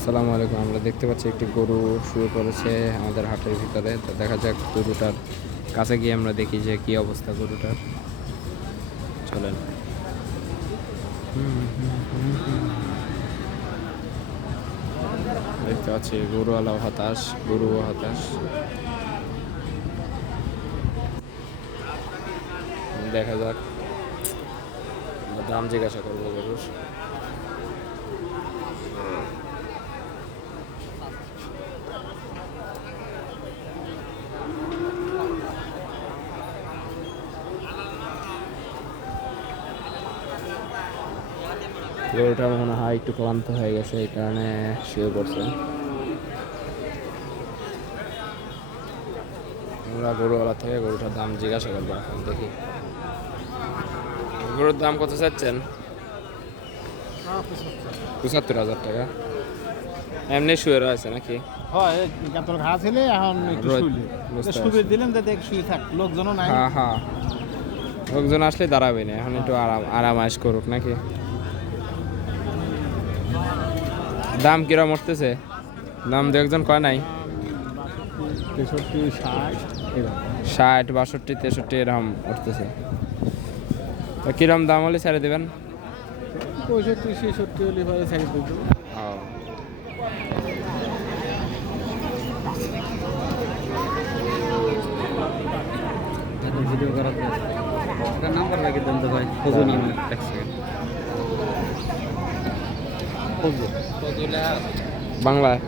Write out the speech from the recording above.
আসসালামু আলাইকুম। আমরা দেখতে পাচ্ছি একটি গরু শুয়ে পড়েছে আমাদের হাটের ভিতরে। তো দেখা যাক গরুটার কাছে গিয়ে আমরা দেখি যে কি অবস্থা গরুটার। চলেন। দেখতে পাচ্ছি গরুওয়ালাও হতাশ, গরুও হতাশ। দেখা যাক, দাম জিজ্ঞাসা করবো গরুর। গরুটা মনে হয় একটু ক্লান্ত হয়ে গেছে, এই কারণে শুয়ে পড়ছে। আমরা গরুওয়ালা থেকে গরুটার দাম জিজ্ঞাসা করবো এখন, দেখি। গরুর দাম কত চাচ্ছেন? ৭৫,০০০ টাকা। এমনি শুয়ে রয়েছে নাকি? হয় গাতর ঘা ছিলে এখন একটু শুইলে বুঝতে শুয়ে পারছি। দিলেন যাতে শুয়ে থাক, লোকজনও নাই। হ্যাঁ হ্যাঁ, লোকজন আসলে দাঁড়াবে না, এখন একটু আরামাইশ করুক নাকি। দাম কিরম উঠতেছে? দাম দু একজন কয় নাই? 63, 60 এরকম। 60, 62, 63 এরকম উঠতেছে। তো কিরম দাম হলে ছেড়ে দেবেন? 65, 66 হলে পরে ছেড়ে দিত। ও, ভিডিও করার একটা নাম্বার লাগিয়ে দেন তো ভাই, ফজল নামের। এক সেকেন্ড। ফজল বাংলায়